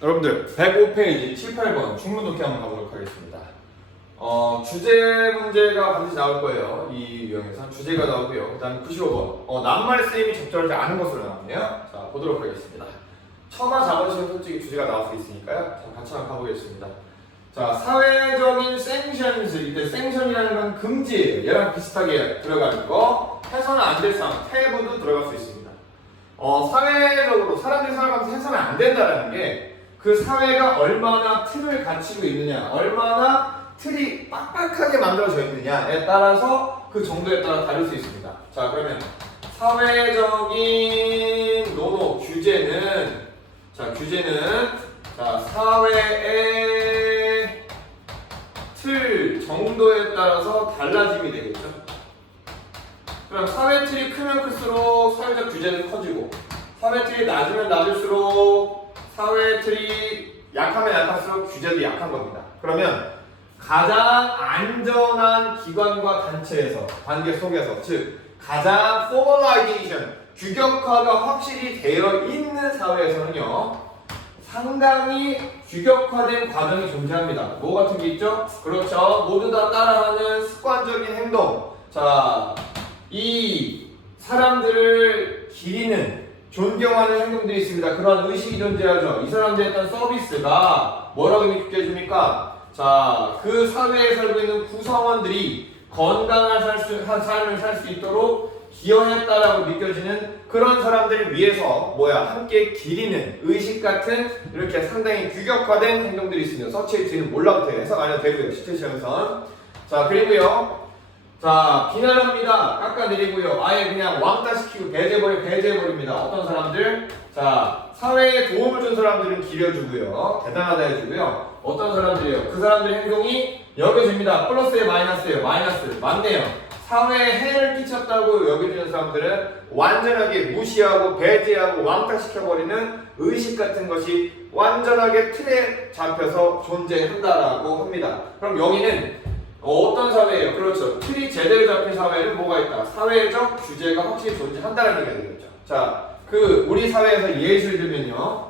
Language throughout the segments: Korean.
여러분들 105페이지 7, 8번 충분독해 한번 가보도록 하겠습니다. 주제 문제가 반드시 나올 거예요. 이 유형에서 주제가 나오고요. 그 다음에 95번 낱말 쓰임이 적절하지 않은 것으로 나오네요. 자, 보도록 하겠습니다. 처마 잡아주시면 솔직히 주제가 나올 수 있으니까요. 자, 같이 한번 가보겠습니다. 자, 사회적인 sanctions, 이때 sanction이라는 건 금지예요. 얘랑 비슷하게 들어가는 거 해서는 안 될 상황, tabu도 들어갈 수 있습니다. 사회적으로 사람들이 살아가면서 해서는 안 된다는 게 그 사회가 얼마나 틀을 갖추고 있느냐, 얼마나 틀이 빡빡하게 만들어져 있느냐에 따라서 그 정도에 따라 다를 수 있습니다. 자, 그러면 사회적인 노노 규제는 사회의 틀 정도에 따라서 달라짐이 되겠죠. 그럼 사회 틀이 크면 클수록 사회적 규제는 커지고, 사회 틀이 낮으면 낮을수록 사회 틀이 약하면 약할수록 규제도 약한 겁니다. 그러면 가장 안전한 기관과 단체에서, 관계 속에서, 즉 가장 formalization, 규격화가 확실히 되어 있는 사회에서는요, 상당히 규격화된 과정이 존재합니다. 뭐 같은 게 있죠? 그렇죠. 모두 다 따라하는 습관적인 행동. 자, 이 사람들을 기리는, 존경하는 행동들이 있습니다. 그러한 의식이 존재하죠. 이 사람들에 대한 서비스가 뭐라고 느껴집니까? 자, 그 사회에 살고 있는 구성원들이 건강한 삶을 살 수 있도록 기여했다라고 느껴지는 그런 사람들을 위해서 함께 기리는 의식 같은 이렇게 상당히 규격화된 행동들이 있습니다. 서치의 뒤는 몰라도 돼요. 해석 안 해도 되고요. 시트시험선. 자, 그리고요. 자, 비난합니다. 깎아내리고요. 아예 그냥 왕따시키고 배제해버립니다. 어떤 사람들? 자, 사회에 도움을 준 사람들은 기려주고요. 대단하다 해주고요. 어떤 사람들이에요? 그 사람들의 행동이 여겨집니다. 플러스에 마이너스예요. 마이너스. 맞네요. 사회에 해를 끼쳤다고 여겨지는 사람들은 완전하게 무시하고 배제하고 왕따시켜버리는 의식 같은 것이 완전하게 틀에 잡혀서 존재한다라고 합니다. 그럼 여기는 어떤 사회예요? 그렇죠. 틀이 제대로 잡힌 사회는 뭐가 있다? 사회적 규제가 확실히 존재한다는 얘기가 되겠죠. 자, 우리 사회에서 예시를 들면요.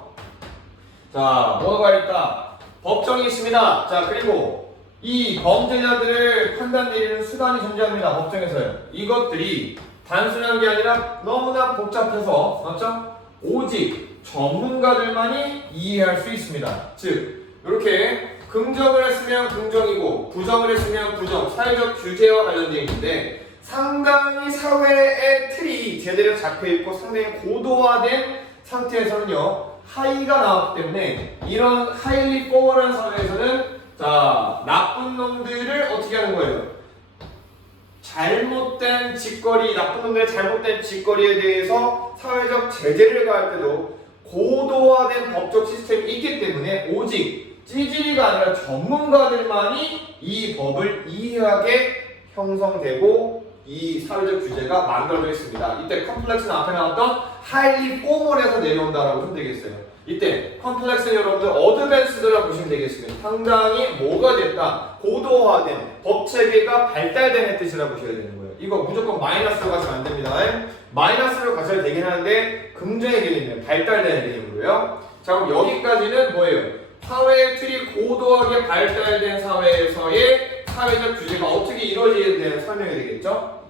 자, 뭐가 있다? 법정이 있습니다. 자, 그리고 이 범죄자들을 판단 내리는 수단이 존재합니다. 법정에서요. 이것들이 단순한 게 아니라 너무나 복잡해서, 맞죠? 오직 전문가들만이 이해할 수 있습니다. 즉, 이렇게 긍정을 했으면 긍정이고 부정을 했으면 부정, 사회적 규제와 관련되어 있는데 상당히 사회의 틀이 제대로 잡혀있고 상당히 고도화된 상태에서는요, 하이가 나왔기 때문에 이런 하이리 포멀한 사회에서는 자, 나쁜 놈들을 어떻게 하는 거예요? 잘못된 짓거리, 나쁜 놈들의 잘못된 짓거리에 대해서 사회적 제재를 가할 때도 고도화된 법적 시스템이 있기 때문에 오직 찌질이가 아니라 전문가들만이 이 법을 이해하게 형성되고 이 사회적 규제가 만들어져 있습니다. 이때 컴플렉스는 앞에 나왔던 하이리 포멀에서 내려온다라고 보시면 되겠어요. 이때 컴플렉스는 여러분들 어드밴스드라고 보시면 되겠습니다. 상당히 뭐가 됐다? 고도화된 법체계가 발달된 뜻이라고 보셔야 되는 거예요. 이거 무조건 마이너스로 가시면 안 됩니다. 마이너스로 가셔야 되긴 하는데 긍정의 개념이에요. 발달되는 개념으로요. 자, 그럼 여기까지는 뭐예요? 사회의 틀이 고도하게 발달된 사회에서의 사회적 규제가 어떻게 이루어지게 되는 설명이 되겠죠?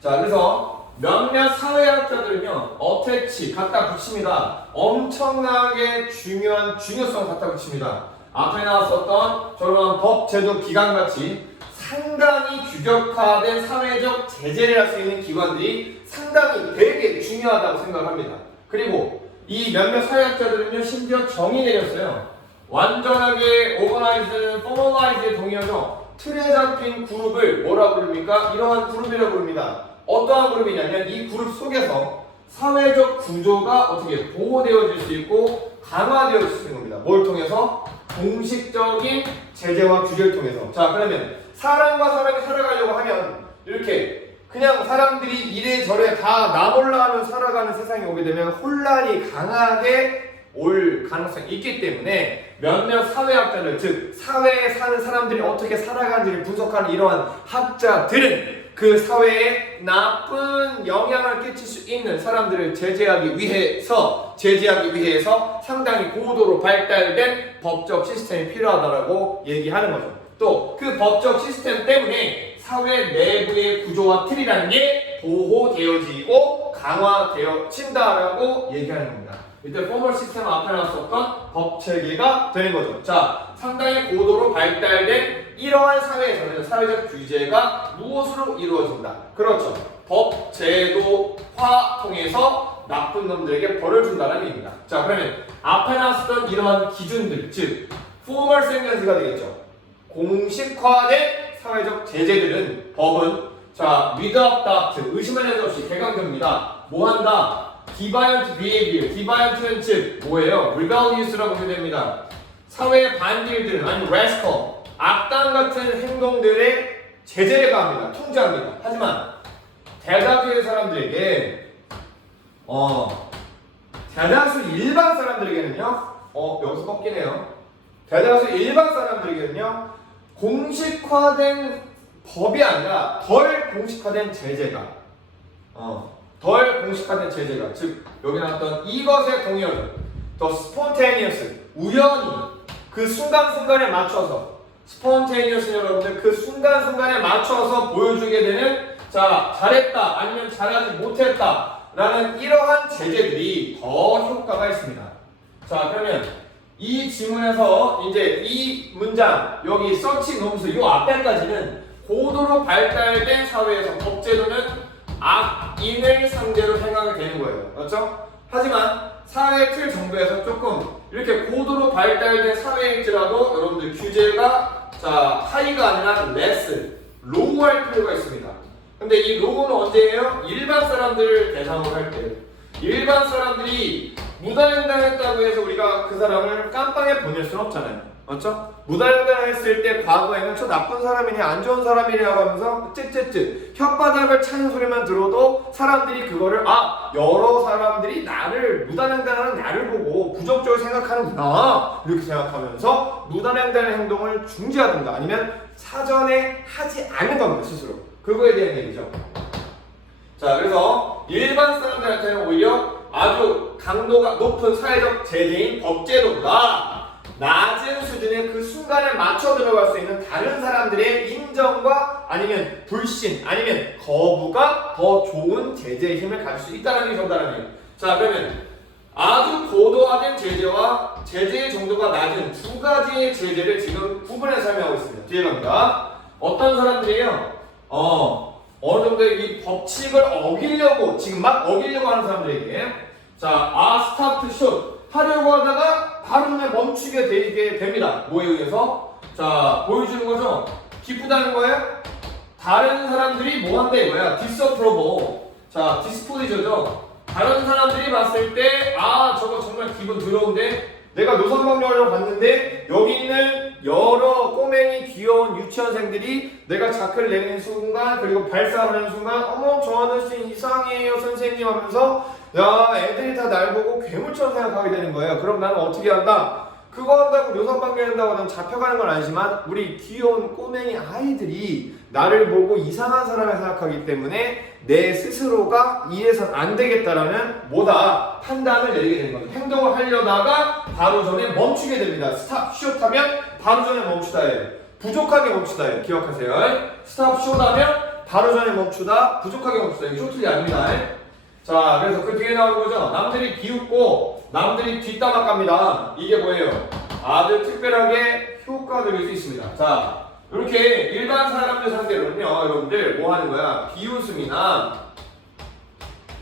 자, 그래서 몇몇 사회학자들은요, 어태치, 갖다 붙입니다. 엄청나게 중요한 중요성 갖다 붙입니다. 앞에 나왔었던 저런 법, 제도, 기관같이 상당히 규격화된 사회적 제재를 할 수 있는 기관들이 상당히 되게 중요하다고 생각합니다. 그리고 이 몇몇 사회학자들은요, 심지어 정의 내렸어요. 완전하게 오버라이즈, 포멀라이즈에 동의하죠. 틀에 잡힌 그룹을 뭐라 부릅니까? 이러한 그룹이라고 부릅니다. 어떠한 그룹이냐면 이 그룹 속에서 사회적 구조가 어떻게 보호되어질 수 있고 강화되어질 수 있는 겁니다. 뭘 통해서? 공식적인 제재와 규제를 통해서. 자, 그러면 사람과 사람이 살아가려고 하면 이렇게 그냥 사람들이 이래저래 다 나 몰라 하면 살아가는 세상에 오게 되면 혼란이 강하게 올 가능성이 있기 때문에 몇몇 사회학자들, 즉 사회에 사는 사람들이 어떻게 살아가는지를 분석하는 이러한 학자들은 그 사회에 나쁜 영향을 끼칠 수 있는 사람들을 제재하기 위해서 상당히 고도로 발달된 법적 시스템이 필요하다라고 얘기하는 거죠. 또 그 법적 시스템 때문에 사회 내부의 구조와 틀이라는 게 보호되어지고 강화되어진다라고 얘기하는 겁니다. 이때 포멀 시스템 앞에 나왔었던 법 체계가 되는 거죠. 자, 상당히 고도로 발달된 이러한 사회에서는 사회적 규제가 무엇으로 이루어진다? 그렇죠. 법, 제도화 통해서 나쁜 놈들에게 벌을 준다는 얘기입니다. 자, 그러면 앞에 나왔었던 이러한 기준들, 즉 포멀 센텐스가 되겠죠. 공식화된 사회적 제재들은 법은 자, without doubt, 의심할 여지 없이 개강됩니다. 뭐 한다? deviant behavior, deviant는 즉 뭐예요? rebellious라고 표현됩니다. 사회의 반딜들 아니면 rascal, 악당 같은 행동들에 제재를 가합니다. 통제합니다. 하지만 대다수의 사람들에게 대다수 일반 사람들에게는요 여기서 꺾이네요. 대다수 일반 사람들에게는요 공식화된 법이 아니라 덜 공식화된 제재가 즉 여기 나왔던 이것의 동의어는 더 spontaneous, 우연히 그 순간순간에 맞춰서 spontaneous 여러분들 그 순간순간에 맞춰서 보여주게 되는 자 잘했다 아니면 잘하지 못했다 라는 이러한 제재들이 더 효과가 있습니다. 자 그러면 이 지문에서 이제 이 문장 여기 서치 놈수 요 앞에까지는 고도로 발달된 사회에서 법제도는 악인을 상대로 생각이 되는 거예요. 맞죠? 하지만 사회 틀 정도에서 조금 이렇게 고도로 발달된 사회일지라도 여러분들 규제가 자 하이가 아니라 less, 로우할 필요가 있습니다. 근데 이 로우는 언제예요? 일반 사람들을 대상으로 할 때. 일반 사람들이 무단횡단했다고 해서 우리가 그 사람을 깜빵에 보낼 수는 없잖아요. 맞죠? 무단횡단했을 때 과거에는 저 나쁜 사람이냐 안 좋은 사람이냐고 하면서 쯧쯧쯧 혓바닥을 차는 소리만 들어도 사람들이 그거를 여러 사람들이 나를 무단횡단하는 나를 보고 부정적으로 생각하는구나 이렇게 생각하면서 무단횡단의 행동을 중지하든가 아니면 사전에 하지 않는 겁니다. 스스로 그거에 대한 얘기죠. 자 그래서 일반 사람들한테는 오히려 아주 강도가 높은 사회적 제재인 법제도보다 낮은 수준의 그 순간에 맞춰 들어갈 수 있는 다른 사람들의 인정과 아니면 불신 아니면 거부가 더 좋은 제재의 힘을 가질 수 있다는 게 정답이에요. 자 그러면 아주 고도화된 제재와 제재의 정도가 낮은 두 가지의 제재를 지금 구분해서 설명하고 있습니다. 뒤에 갑니다. 어떤 사람들이에요? 어느 정도의 이 법칙을 어기려고 지금 막 어기려고 하는 사람들에게 자, 스타트 슛 하려고 하다가 바로 눈에 멈추게 되게 됩니다. 뭐에 의해서? 자, 보여주는 거죠. 기쁘다는 거예요. 다른 사람들이 뭐 한다 이거야. disapproval. 자, displeasure죠. 다른 사람들이 봤을 때 저거 정말 기분 더러운데 내가 노선방뇨를 봤는데 여기 있는 여러 꼬맹이 귀여운 유치원생들이 내가 자크를 내는 순간 그리고 발사하는 순간 어머 저 아저씨 이상해요 선생님 하면서 야 애들이 다 날 보고 괴물처럼 생각하게 되는 거예요. 그럼 나는 어떻게 한다? 그거 한다고 노선방뇨 한다고 난 잡혀가는 건 아니지만 우리 귀여운 꼬맹이 아이들이 나를 보고 이상한 사람을 생각하기 때문에 내 스스로가 이래선 안 되겠다라는 뭐다 판단을 내리게 되는 거죠. 행동을 하려다가 바로 전에 멈추게 됩니다. 스탑 슛 하면 바로 전에 멈추다예요. 부족하게 멈추다예요. 기억하세요. 스탑 슛 하면 바로 전에 멈추다 부족하게 멈추다. 이게 쇼틀이 아닙니다. 자 그래서 그 뒤에 나오는 거죠. 남들이 비웃고 남들이 뒷담화 깝니다. 이게 뭐예요? 아주 특별하게 효과적일 수 있습니다. 자 이렇게 일반 사람들 상대로는요 여러분들 뭐 하는 거야? 비웃음이나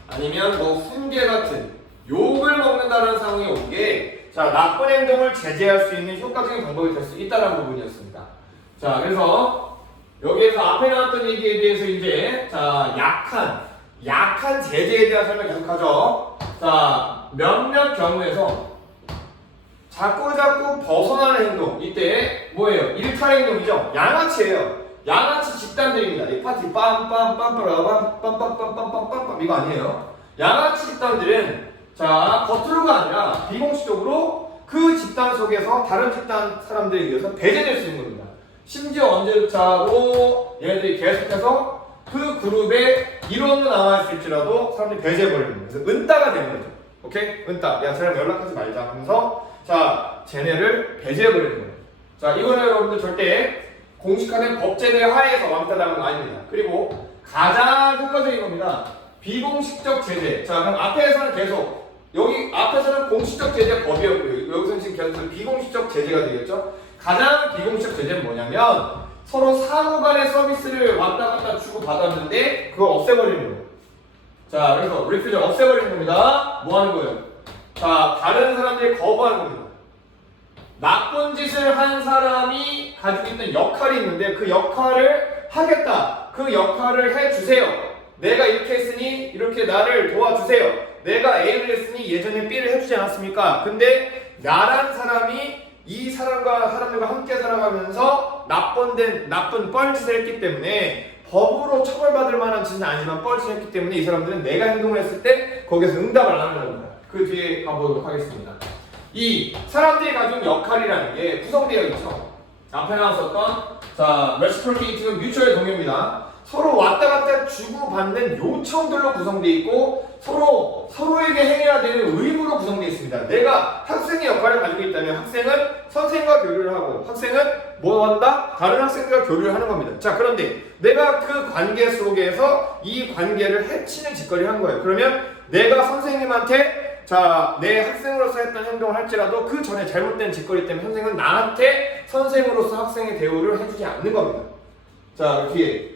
아니면 뭐 훈계 같은 욕을 먹는다는 상황이 온 게 자 나쁜 행동을 제재할 수 있는 효과적인 방법이 될 수 있다는 부분이었습니다. 자 그래서 여기에서 앞에 나왔던 얘기에 대해서 이제 자 약한 제재에 대한 설명 계속하죠. 자 몇몇 경우에서 자꾸 벗어나는 행동 이때 뭐예요? 일탈 행동이죠. 양아치예요. 양아치 집단들입니다. 이 파티 빰빰빰빰빰빰빰빰빰빰빰빰 이거 아니에요. 양아치 집단들은 자 겉으로가 아니라 비공식적으로 그 집단 속에서 다른 집단 사람들에 의해서 배제될 수 있는 겁니다. 심지어 언제조차도 얘네들이 계속해서 그 그룹에 이론은 남아있을지라도 사람들이 배제해버리는 거예요. 그래서 은따가 되는 거죠. 오케이? 은따. 야, 쟤랑 연락하지 말자 하면서 자, 쟤네를 배제해버리는 거예요. 자, 이거는 여러분들 절대 공식화된 법제도의 하에서 왕따당하는 건 아닙니다. 그리고 가장 효과적인 겁니다. 비공식적 제재. 자, 그럼 앞에서는 계속 여기 앞에서는 공식적 제재 법이었고요. 여기서는 지금 계속 비공식적 제재가 되겠죠. 가장 비공식적 제재는 뭐냐면 서로 상호 간의 서비스를 왔다 갔다 주고 받았는데 그걸 없애버리는 거예요. 자, 그래서 리퓨저 없애버리는 겁니다. 뭐 하는 거예요? 자, 다른 사람들이 거부하는 겁니다. 나쁜 짓을 한 사람이 가지고 있는 역할이 있는데 그 역할을 하겠다. 그 역할을 해주세요. 내가 이렇게 했으니 이렇게 나를 도와주세요. 내가 A를 했으니 예전에 B를 해주지 않았습니까? 근데 나란 사람이 이 사람들과 함께 살아가면서 나쁜 뻘짓을 했기 때문에 법으로 처벌받을 만한 짓은 아니지만 뻘짓을 했기 때문에 이 사람들은 내가 행동을 했을 때 거기서 응답을 안 하는 겁니다. 그 뒤에 가보도록 하겠습니다. 이 사람들이 가진 역할이라는 게 구성되어 있죠. 앞에 나왔었던 자, reciprocate는 뮤추얼 동요입니다. 서로 왔다 갔다 주고받는 요청들로 구성되어 있고 서로에게 행해야 되는 의무로 구성되어 있습니다. 내가 학생의 역할을 가지고 있다면 학생은 선생과 교류를 하고 학생은 뭐 한다? 다른 학생과 교류를 하는 겁니다. 자, 그런데 내가 그 관계 속에서 이 관계를 해치는 짓거리를 한 거예요. 그러면 내가 선생님한테 자, 내 학생으로서 했던 행동을 할지라도 그 전에 잘못된 짓거리 때문에 선생은 나한테 선생으로서 학생의 대우를 해주지 않는 겁니다. 자, 뒤에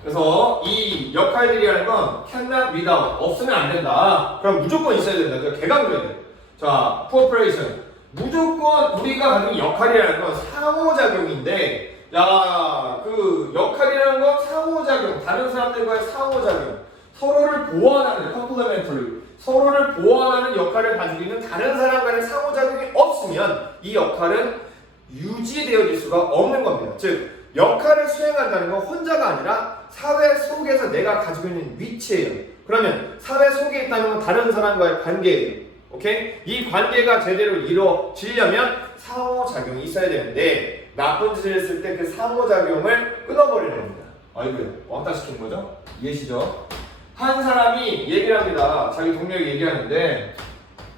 그래서 이 역할들이라는 건 cannot without 없으면 안 된다. 그럼 무조건 있어야 된다. 개강줘야 돼. 자, cooperation 무조건 우리가 가진 역할이라는 건 상호작용인데 야, 그 역할이라는 건 상호작용, 다른 사람들과의 상호작용, 서로를 보완하는 complementary, 서로를 보완하는 역할을 가지고 있는 다른 사람과의 상호작용이 없으면 이 역할은 유지되어질 수가 없는 겁니다. 즉 역할을 수행한다는 건 혼자가 아니라 사회 속에서 내가 가지고 있는 위치예요. 그러면 사회 속에 있다는 건 다른 사람과의 관계예요. 오케이? 이 관계가 제대로 이루어지려면 상호작용이 있어야 되는데 나쁜 짓을 했을 때 그 상호작용을 끊어버리는 겁니다. 아이고야, 왕따 시킨 거죠? 이해시죠? 한 사람이 얘기를 합니다. 자기 동료에게 얘기하는데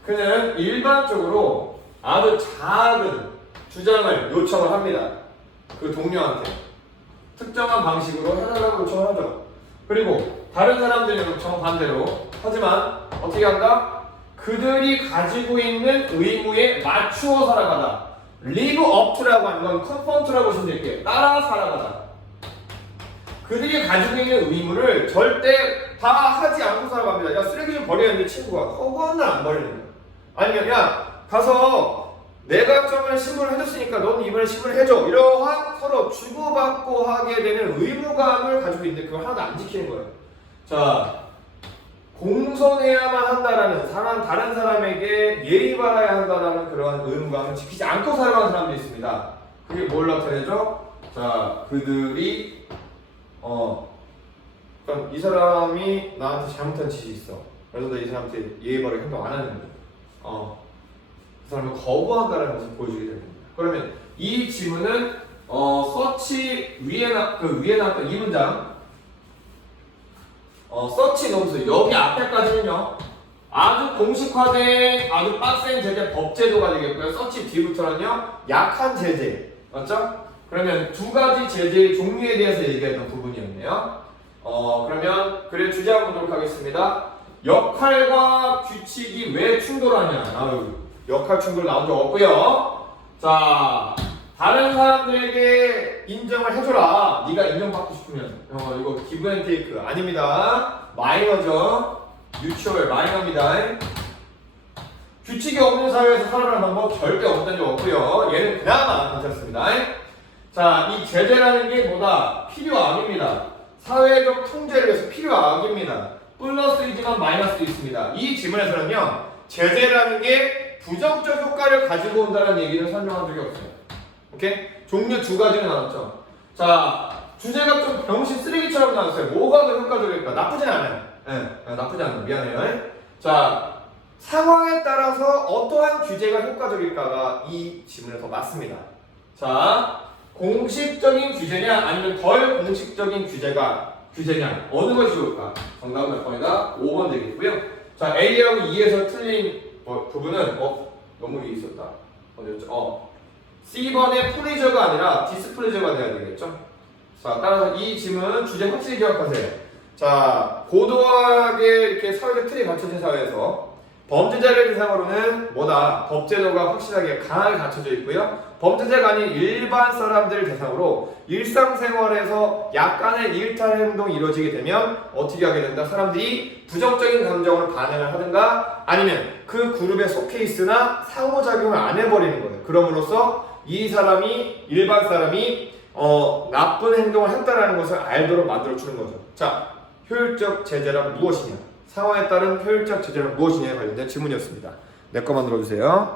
그는 일반적으로 아주 작은 주장을 요청을 합니다. 그 동료한테 특정한 방식으로 해달라고 요청을 하죠. 그리고 다른 사람들의 요청 반대로 하지만 어떻게 한다? 그들이 가지고 있는 의무에 맞추어 살아가다. live up to라고 하는 건 conform to라고 보시면 될게요. 따라 살아가다. 그들이 가지고 있는 의무를 절대 다 하지 않고 살아갑니다. 야, 쓰레기 좀 버려야 하는데 친구가 그거는 안 버리는 거야. 아니면 야, 가서 내가 저번에 신고를 해줬으니까 너는 이번에 신고를 해줘. 이러한 서로 주고받고 하게 되는 의무감을 가지고 있는데 그걸 하나도 안 지키는 거예요. 자, 공손해야만 한다라는 다른 사람에게 예의 바라야 한다라는 그러한 의무감을 지키지 않고 살아가는 사람들이 있습니다. 그게 뭘 나타내죠? 자, 그들이 그럼 이 사람이 나한테 잘못한 짓이 있어. 그래서 나 이 사람한테 예의 바르게 행동 안 하는 거예요. 그 사람을 거부한다는 것을 보여주게 됩니다. 그러면 이 지문은 서치 위에 나왔던 이 문장 서치 노트 여기 앞에까지는요 아주 공식화된 아주 빡센 제재 법제도가 되겠고요. 서치 뒤부터는요 약한 제재 맞죠? 그러면 두 가지 제재의 종류에 대해서 얘기했던 부분이었네요. 그러면 그래 주제한 보도록 하겠습니다. 역할과 규칙이 왜 충돌하냐? 역할 충돌 나온 적 없고요. 자, 다른 사람들에게 인정을 해줘라. 네가 인정받고 싶으면 이거 기브 앤 테이크 아닙니다. 마이너죠. 뮤추얼 마이너입니다. 규칙이 없는 사회에서 살아가는 방법 절대 없던 적 없고요. 얘는 그나마 괜찮습니다. 자, 이 제재라는 게 뭐다? 필요악입니다. 사회적 통제를 위해서 필요악입니다. 플러스이지만 마이너스도 있습니다. 이 지문에서는요 제재라는 게 부정적 효과를 가지고 온다는 얘기를 설명한 적이 없어요. 오케이? 종류 두 가지로 나눴죠. 자, 주제가 좀 병신 쓰레기처럼 나왔어요. 뭐가 더 효과적일까? 나쁘진 않아요. 나쁘지 않아요. 미안해요. 자, 상황에 따라서 어떠한 규제가 효과적일까가 이 지문에 더 맞습니다. 자, 공식적인 규제냐 아니면 덜 공식적인 규제냐 어느 것이 좋을까? 정답은 몇 번이다? 5번 되겠고요. 자, A하고 E에서 틀린 부분은 너무 위에 있었다. 어디였죠? C번의 플리저가 아니라 디스플리저가 돼야 되겠죠? 자, 따라서 이 질문 주제 확실히 기억하세요. 자, 고도하게 이렇게 사회적 틀이 갖춰진 사회에서 범죄자를 대상으로는 뭐다? 법제도가 확실하게 강하게 갖춰져 있고요. 범죄자가 아닌 일반 사람들을 대상으로 일상생활에서 약간의 일탈 행동이 이루어지게 되면 어떻게 하게 된다? 사람들이 부정적인 감정으로 반응을 하든가 아니면 그 그룹에 속해 있으나 상호작용을 안 해버리는 거예요. 그럼으로써 이 사람이 일반 사람이 나쁜 행동을 했다라는 것을 알도록 만들어주는 거죠. 자, 효율적 제재란 무엇이냐? 상황에 따른 효율적 제재란 무엇이냐에 관련된 질문이었습니다. 내 거 만들어주세요.